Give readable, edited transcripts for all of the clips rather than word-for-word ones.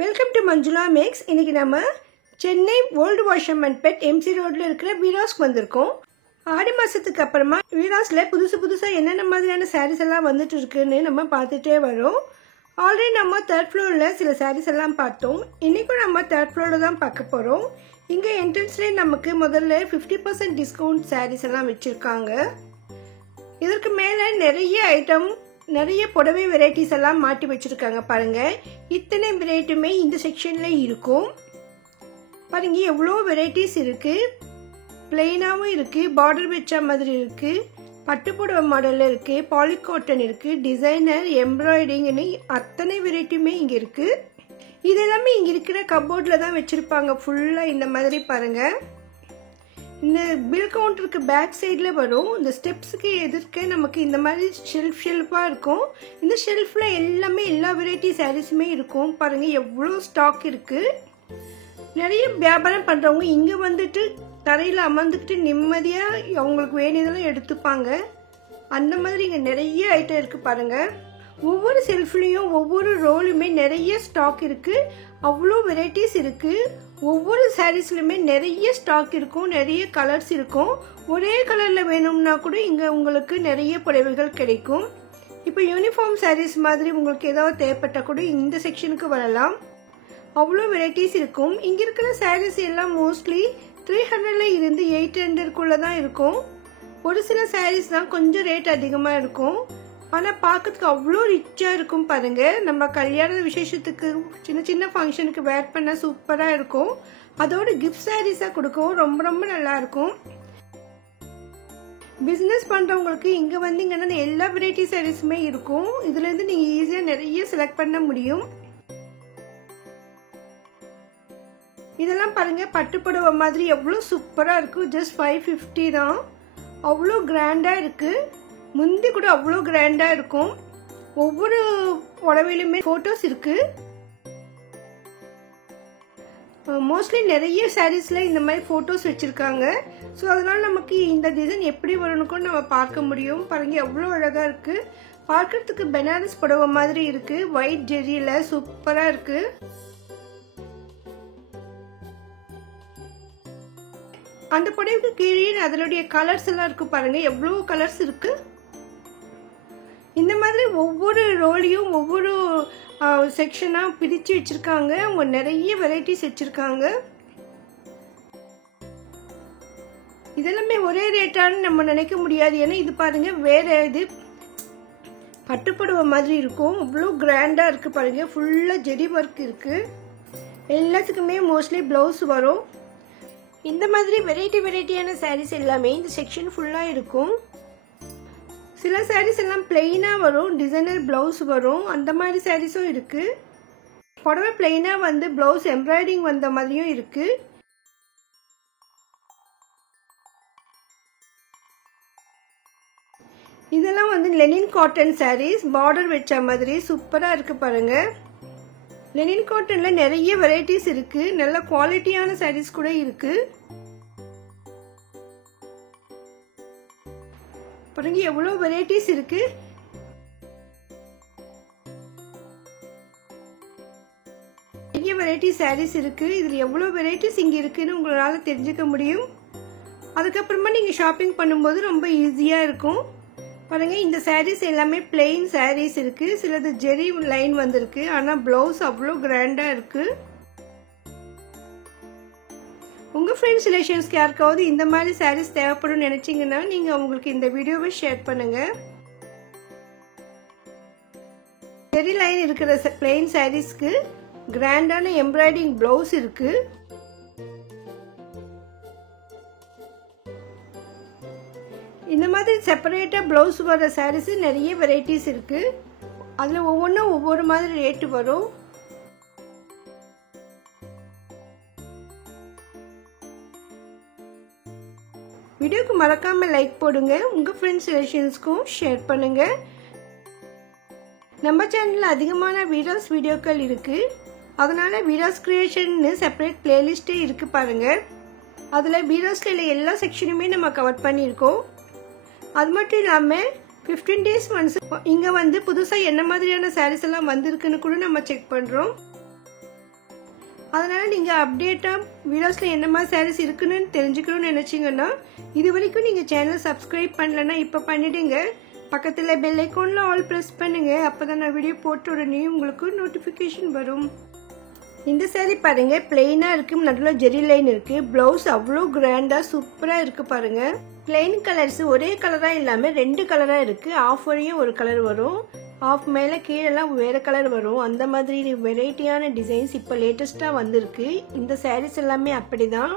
Welcome to Manjula Max. இன்னைக்கு நம்ம Chennai old Washermanpet MC ரோட்ல இருக்கிற வீராஸ்க்கு வந்திருக்கோம். ஆடி மாசத்துக்கு அப்புறமா வீராஸ்ல புதுசா என்னென்ன மாதிரியான சாரீஸ் எல்லாம் வந்துட்டு இருக்குன்னு நம்ம பார்த்துட்டே வரோம். ஆல்ரெடி நம்ம 3rd ஃப்ளோர்ல சில சாரீஸ் எல்லாம் பார்த்தோம். இன்னைக்கும் நம்ம 3rd ஃப்ளோர்ல தான் பார்க்க போறோம். இங்க என்ட்ரன்ஸ்லேயே நமக்கு முதல்ல 50% டிஸ்கவுண்ட் சாரீஸ் எல்லாம் வச்சிருக்காங்க. இதற்கு மேல நிறைய ஐட்டம், நிறைய புடவை வெரைட்டிஸ் எல்லாம் மாட்டி வச்சிருக்காங்க. பாருங்க, இத்தனை வெரைட்டியுமே இந்த செக்ஷன்ல இருக்கும். பாருங்க எவ்வளோ வெரைட்டிஸ் இருக்கு. பிளெயினாவும் இருக்கு, பார்டர் வச்ச மாதிரி இருக்கு, பட்டு புடவை மாடல்ல இருக்கு, பாலிகாட்டன் இருக்கு, டிசைனர், எம்ப்ராய்டிங்னு அத்தனை வெரைட்டியுமே இங்க இருக்கு. இதெல்லாமே இங்க இருக்கிற கபோர்ட்ல தான் வச்சிருப்பாங்க ஃபுல்லா. இந்த மாதிரி பாருங்க, இந்த பில் கவுண்டருக்கு பேக் சைடில் வரும். இந்த ஸ்டெப்ஸுக்கு எதிர்க்க நமக்கு இந்த மாதிரி ஷெல்ஃபாக இருக்கும். இந்த ஷெல்ஃபில் எல்லாமே எல்லா வெரைட்டி சாரீஸுமே இருக்கும். பாருங்கள் எவ்வளோ ஸ்டாக் இருக்குது. நிறைய வியாபாரம் பண்ணுறவங்க இங்கே வந்துட்டு தரையில் அமர்ந்துக்கிட்டு நிம்மதியாக அவங்களுக்கு வேண்டியதெல்லாம் எடுத்துப்பாங்க. அந்த மாதிரி இங்கே நிறைய ஐட்டம் இருக்குது. பாருங்கள், ஒவ்வொரு செல்ஃப்லேயும் ஒவ்வொரு ரோலுமே நிறைய ஸ்டாக் இருக்குது. அவ்வளோ வெரைட்டிஸ் இருக்குது. ஒவ்வொரு சாரீஸ்லையுமே நிறைய ஸ்டாக் இருக்கும், நிறைய கலர்ஸ் இருக்கும். ஒரே கலரில் வேணும்னா கூட இங்கே உங்களுக்கு நிறைய புடவைகள் கிடைக்கும். இப்போ யூனிஃபார்ம் சாரீஸ் மாதிரி உங்களுக்கு ஏதாவது தேவைப்பட்டால் கூட இந்த செக்ஷனுக்கு வரலாம். அவ்வளோ வெரைட்டிஸ் இருக்கும். இங்கே இருக்கிற சாரீஸ் எல்லாம் மோஸ்ட்லி 300ல இருந்து 800க்குள்ளே தான் இருக்கும். ஒரு சில சாரீஸ் தான் கொஞ்சம் ரேட் அதிகமாக இருக்கும். ஆனால் பார்க்கறதுக்கு அவ்வளோ ரிச்சாக இருக்கும். பாருங்க, நம்ம கல்யாண விசேஷத்துக்கு சின்ன ஃபங்க்ஷனுக்கு வேர் பண்ண சூப்பராக இருக்கும். அதோட கிஃப்ட் சாரீஸாக கொடுக்கவும் ரொம்ப நல்லா இருக்கும். பிஸ்னஸ் பண்ணுறவங்களுக்கு இங்கே வந்தீங்கன்னா எல்லா வெரைட்டி சாரீஸுமே இருக்கும். இதுலேருந்து நீங்கள் ஈஸியாக நிறைய செலக்ட் பண்ண முடியும். இதெல்லாம் பாருங்க, பட்டு புடவை மாதிரி எவ்வளோ சூப்பராக இருக்கும். ஜஸ்ட் 550 தான். அவ்வளோ கிராண்டாக இருக்குது. முந்தி கூட அவ்வளோ கிராண்டா இருக்கும். ஒவ்வொரு புடவையிலுமே போட்டோஸ் இருக்கு. மோஸ்ட்லி நிறைய சாரீஸ்ல இந்த மாதிரி போட்டோஸ் வச்சிருக்காங்க. ஸோ அதனால நமக்கு இந்த டிசைன் எப்படி வரணும்னு நம்ம பார்க்க முடியும். பாருங்க எவ்வளோ அழகா இருக்கு. பார்க்கறதுக்கு பனாரஸ் புடவை மாதிரி இருக்கு. ஒயிட் ஜெரியில சூப்பரா இருக்கு. அந்த புடவைக்கு கீழே அதனுடைய கலர்ஸ் எல்லாம் இருக்கு. பாருங்க எவ்வளோ கலர்ஸ் இருக்கு. இந்த மாதிரி ஒவ்வொரு ரோலையும் ஒவ்வொரு செக்ஷனாக பிரித்து வச்சுருக்காங்க. அவங்க நிறைய வெரைட்டிஸ் வச்சுருக்காங்க. இதெல்லாமே ஒரே ரேட்டான்னு நம்ம நினைக்க முடியாது. ஏன்னா இது பாருங்க, வேற இது பட்டுப்புடவை மாதிரி இருக்கும். அவ்வளோ கிராண்டாக இருக்குது. பாருங்க, ஃபுல்லாக ஜெரி ஒர்க் இருக்குது. எல்லாத்துக்குமே மோஸ்ட்லி ப்ளவுஸ் வரும். இந்த மாதிரி வெரைட்டியான சாரீஸ் எல்லாமே இந்த செக்ஷன் ஃபுல்லாக இருக்கும். சில சாரீஸ் எல்லாம் பிளெயினாக வரும், டிசைனர் பிளவுஸ் வரும். அந்த மாதிரி சாரீஸும் இருக்கு. புடவை பிளெயினாக வந்து பிளவுஸ் எம்ப்ராய்டிங் வந்த மாதிரியும் இருக்கு. இதெல்லாம் வந்து லெனின் காட்டன் சாரீஸ், பார்டர் வச்ச மாதிரி சூப்பராக இருக்கு. பாருங்க, லெனின் காட்டன்ல நிறைய வெரைட்டிஸ் இருக்கு. நல்ல குவாலிட்டியான சாரீஸ் கூட இருக்கு. பாருங்க எவ்வளோ வெரைட்டிஸ் இருக்கு. நிறைய வெரைட்டி சாரீஸ் இருக்கு. இதுல எவ்வளோ வெரைட்டிஸ் இங்க இருக்குன்னு உங்களால தெரிஞ்சுக்க முடியும். அதுக்கப்புறமா நீங்க ஷாப்பிங் பண்ணும்போது ரொம்ப ஈஸியா இருக்கும். பாருங்க, இந்த சாரீஸ் எல்லாமே பிளெயின் சாரீஸ் இருக்கு. சிலது ஜெரி லைன் வந்திருக்கு. ஆனா பிளவுஸ் அவ்வளோ கிராண்டா இருக்கு. உங்க ஃப்ரெண்ட்ஸ் ரிலேஷன்ஸ்க்கு யாருக்காவது இந்த மாதிரி சாரீஸ் தேவைப்படும் நினைச்சீங்கன்னா நீங்க உங்களுக்கு இந்த வீடியோவை ஷேர் பண்ணுங்க. ஜெரி லைன் இருக்கிற பிளெயின் சாரீஸ்க்கு கிராண்டான எம்ப்ராய்டிங் பிளவுஸ் இருக்கு. இந்த மாதிரி செப்பரேட்டா பிளவுஸ் வர சாரீஸ் நிறைய வெரைட்டிஸ் இருக்கு. அதுல ஒவ்வொன்றும் ஒவ்வொரு மாதிரி ரேட்டு வரும். வீடியோக்கு மறக்காம லைக் போடுங்க. உங்க ஃப்ரெண்ட்ஸ் ரிலேஷன்ஸ்க்கும் ஷேர் பண்ணுங்க. நம்ம சேனல்ல அதிகமான வீடியோஸ் வீடியோக்கள் இருக்கு. அதனால வீடியோஸ் கிரியேஷன் செப்பரேட் பிளேலிஸ்டே இருக்கு. பாருங்க, அதுல வீடியோஸ்ல எல்லா செக்ஷனுமே நம்ம கவர் பண்ணியிருக்கோம். அது மட்டும் இல்லாம 15 days once இங்க வந்து புதுசா என்ன மாதிரியான சாரீஸ் எல்லாம் வந்திருக்குன்னு கூட நம்ம செக் பண்றோம். அதனால் நீங்கள் அப்டேட்டாக வீடியோஸில் என்ன மாதிரி சாரீஸ் இருக்குன்னு தெரிஞ்சுக்கணும்னு நினச்சிங்கன்னா இது வரைக்கும் நீங்கள் சேனல் சப்ஸ்கிரைப் பண்ணலன்னா இப்போ பண்ணிவிடுங்க. பக்கத்தில் பெல் ஐக்கானில் ஆல் ப்ரெஸ் பண்ணுங்கள். அப்போ தான் நான் வீடியோ போட்ட உடனே உங்களுக்கு நோட்டிஃபிகேஷன் வரும். இந்த சாரீ பாருங்கள், பிளெயினாக இருக்குது, நடுவில் ஜெரி லைன் இருக்குது. ப்ளவுஸ் அவ்வளோ கிராண்டாக சூப்பராக இருக்குது பாருங்கள். பிளெயின் கலர்ஸ் ஒரே கலராக இல்லாமல் 2 கலராக இருக்குது. ஆஃப் வழியும் ஒரு கலர் வரும், ஆஃப் மேலே கீழெல்லாம் வேறு கலர் வரும். அந்த மாதிரி வெரைட்டியான டிசைன்ஸ் இப்போ லேட்டஸ்ட்டாக வந்திருக்கு. இந்த சாரீஸ் எல்லாமே அப்படி தான்,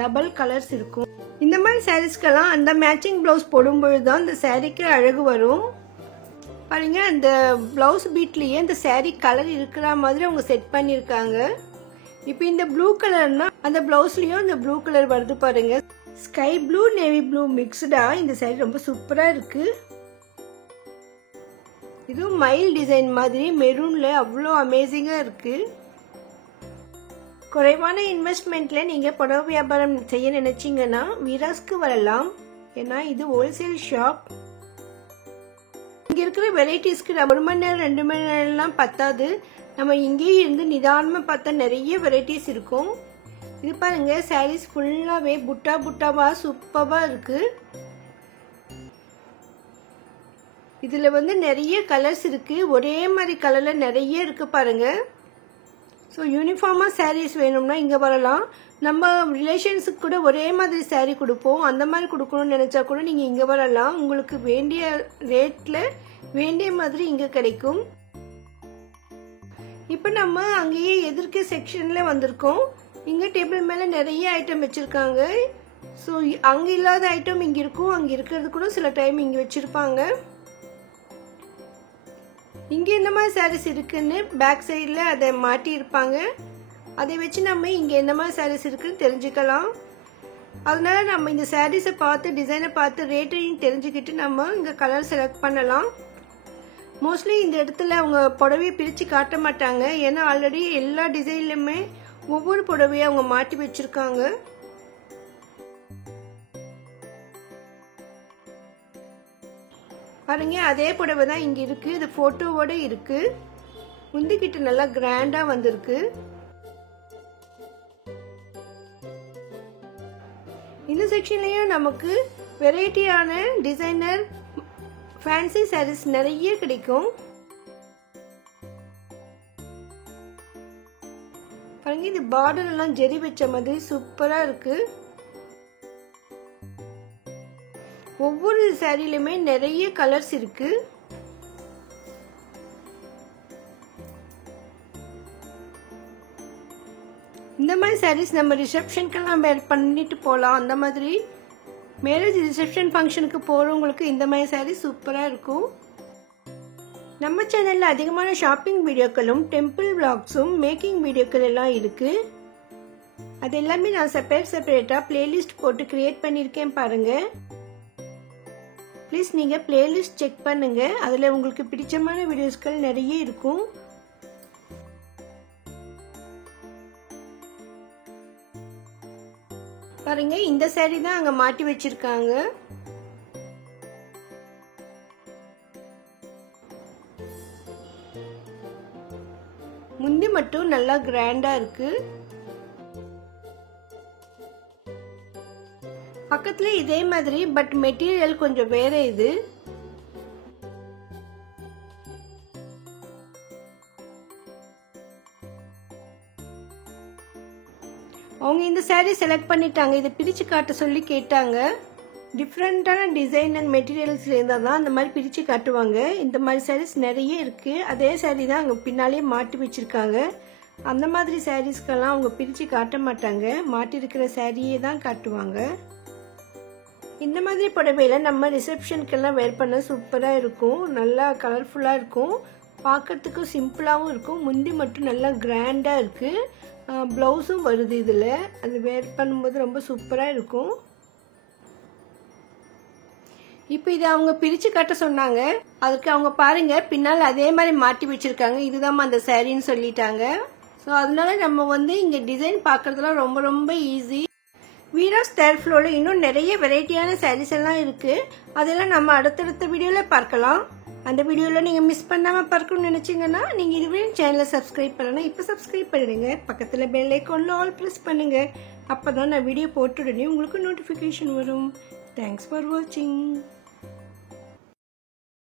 டபுள் கலர்ஸ் இருக்கும். இந்த மாதிரி சாரீஸ்க்கெல்லாம் அந்த மேட்சிங் ப்ளவுஸ் போடும்பொழுது தான் இந்த சாரீக்கு அழகு வரும். பாருங்க, அந்த ப்ளவுஸ் பீட்லேயே இந்த சாரீ கலர் இருக்கிற மாதிரி அவங்க செட் பண்ணியிருக்காங்க. இப்போ இந்த ப்ளூ கலர்னா அந்த ப்ளவுஸ்லேயும் இந்த ப்ளூ கலர் வருது பாருங்க. ஸ்கை ப்ளூ நேவி ப்ளூ மிக்ஸ்டாக இந்த சாரீ ரொம்ப சூப்பராக இருக்குது. இதுவும் மயில் டிசைன் மாதிரி மெரூனில் அவ்வளோ அமேசிங்காக இருக்குது. குறைவான இன்வெஸ்ட்மெண்ட்டில் நீங்கள் புடவை வியாபாரம் செய்ய நினச்சிங்கன்னா வீராஸ்க்கு வரலாம். ஏன்னா இது ஹோல்சேல் ஷாப். இங்கே இருக்கிற வெரைட்டிஸ்க்கு 1 மணி நேரம் 2 மணி நேரம்லாம் பத்தாது. நம்ம இங்கேயே இருந்து நிதானமாக பார்த்தா நிறைய வெரைட்டிஸ் இருக்கும். இது பாருங்க, சாரீஸ் ஃபுல்லாகவே புட்டா புட்டாவாக சூப்பராக இருக்குது. இதில் நிறைய கலர்ஸ் இருக்குது, ஒரே மாதிரி கலரில் நிறைய இருக்குது பாருங்கள். ஸோ யூனிஃபார்மாக சாரீஸ் வேணும்னா இங்கே வரலாம். நம்ம ரிலேஷன்ஸுக்கு கூட ஒரே மாதிரி சாரீ கொடுப்போம். அந்த மாதிரி கொடுக்கணும்னு நினச்சா கூட நீங்கள் இங்கே வரலாம். உங்களுக்கு வேண்டிய ரேட்டில் வேண்டிய மாதிரி இங்கே கிடைக்கும். இப்போ நம்ம அங்கேயே எதிர்க்க செக்ஷனில் வந்திருக்கோம். இங்கே டேபிள் மேலே நிறைய ஐட்டம் வச்சுருக்காங்க. ஸோ அங்கே இல்லாத ஐட்டம் இங்கே இருக்கும், அங்கே இருக்கிறது கூட சில டைம் இங்கே வச்சுருப்பாங்க. இங்கே என்ன மாதிரி சாரீஸ் இருக்குன்னு பேக் சைடில் அதை மாட்டியிருப்பாங்க. அதை வச்சு நம்ம இங்கே என்ன மாதிரி சாரீஸ் இருக்குன்னு தெரிஞ்சுக்கலாம். அதனால நம்ம இந்த சாரீஸை பார்த்து டிசைனை பார்த்து ரேட்டையும் தெரிஞ்சுக்கிட்டு நம்ம இங்கே கலர் செலக்ட் பண்ணலாம். மோஸ்ட்லி இந்த இடத்துல அவங்க புடவையை பிரித்து காட்ட மாட்டாங்க. ஏன்னா ஆல்ரெடி எல்லா டிசைன்லையுமே ஒவ்வொரு புடவையை அவங்க மாட்டி வச்சுருக்காங்க. பாருங்க, அதே புடவை தான் இங்கே இருக்குது. இது ஃபோட்டோவோட இருக்குது. முந்திக்கிட்டு நல்லா கிராண்டாக வந்திருக்கு. இந்த செக்ஷன்லேயும் நமக்கு வெரைட்டியான டிசைனர் ஃபேன்சி சாரீஸ் நிறைய கிடைக்கும். பாருங்க, இது பார்டர் எல்லாம் ஜெரி வச்ச மாதிரி சூப்பராக இருக்குது. ஒவ்வொரு சாரிலுமே நிறைய கலர்ஸ் இருக்கு. இந்த மாதிரி சாரீஸ் நம்ம ரிசப்ஷனுக்கெல்லாம் வேர் பண்ணிட்டு போகலாம். அந்த மாதிரி மேரேஜ் ரிசப்ஷன் ஃபங்க்ஷனுக்கு போகிறவங்களுக்கு இந்த மாதிரி சாரீ சூப்பராக இருக்கும். நம்ம சேனலில் அதிகமான ஷாப்பிங் வீடியோக்களும் டெம்பிள் விளாக்ஸும் மேக்கிங் வீடியோக்கள் எல்லாம் இருக்குது. அது எல்லாமே நான் செப்பரேட்டாக பிளேலிஸ்ட் போட்டு கிரியேட் பண்ணியிருக்கேன் பாருங்கள். ப்ளீஸ் நீங்கள் பிளேலிஸ்ட் செக் பண்ணுங்கள். அதில் உங்களுக்கு பிடிச்சமான வீடியோஸ்கள் நிறைய இருக்கும். பாருங்க, இந்த சாரீ தான் அங்கே மாட்டி வச்சிருக்காங்க. முந்தி மட்டும் நல்லா கிராண்டாக இருக்கு. பக்கத்துல இதே மாதிரி பட் மெட்டீரியல் கொஞ்சம் வேற. இது அவங்க இந்த சாரீ செலக்ட் பண்ணிட்டாங்க. இதை பிரிச்சு காட்ட சொல்லி கேட்டாங்க. டிஃப்ரெண்டான டிசைன் அண்ட் மெட்டீரியல்ஸ் இருந்தால் தான் அந்த மாதிரி பிரித்து காட்டுவாங்க. இந்த மாதிரி சாரீஸ் நிறைய இருக்குது. அதே சாரீ தான் அங்கே பின்னாலே மாட்டி வச்சுருக்காங்க. அந்த மாதிரி சாரீஸ்க்கெல்லாம் அவங்க பிரித்து காட்ட மாட்டாங்க, மாட்டிருக்கிற சாரியே தான் காட்டுவாங்க. இந்த மாதிரி புடவையில் நம்ம ரிசப்ஷனுக்கெல்லாம் வேர் பண்ண சூப்பராக இருக்கும். நல்லா கலர்ஃபுல்லாக இருக்கும், பார்க்கறதுக்கும் சிம்பிளாகவும் இருக்கும். முந்தி மட்டும் நல்லா கிராண்டாக இருக்குது. ப்ளவுஸும் வருது இதில். அது வேர் பண்ணும்போது ரொம்ப சூப்பராக இருக்கும். இப்போ இதை அவங்க பிரித்து காட்ட சொன்னாங்க. அதுக்கு அவங்க பாருங்க பின்னால் அதே மாதிரி மாட்டி வச்சிருக்காங்க. இதுதான் அந்த சாரின்னு சொல்லிட்டாங்க. ஸோ அதனால நம்ம இங்கே டிசைன் பார்க்கறதுலாம் ரொம்ப ரொம்ப ஈஸி. வீராஸ் தேர்ட் ஃப்ளோரில் இன்னும் நிறைய வெரைட்டியான சாரீஸ் எல்லாம் இருக்குது. அதெல்லாம் நம்ம அடுத்தடுத்த வீடியோவில் பார்க்கலாம். அந்த வீடியோவில் நீங்கள் மிஸ் பண்ணாமல் பார்க்கணும்னு நினச்சிங்கன்னா நீங்கள் இதுவே சேனலை சப்ஸ்கிரைப் பண்ணலாம். இப்போ சப்ஸ்கிரைப் பண்ணிடுங்க. பக்கத்தில் பெல் ஐக்கானில் ஆல் ப்ரெஸ் பண்ணுங்கள். அப்போ தான் நான் வீடியோ போட்ட உடனே உங்களுக்கு நோட்டிஃபிகேஷன் வரும். தேங்க்ஸ் ஃபார் வாட்சிங்.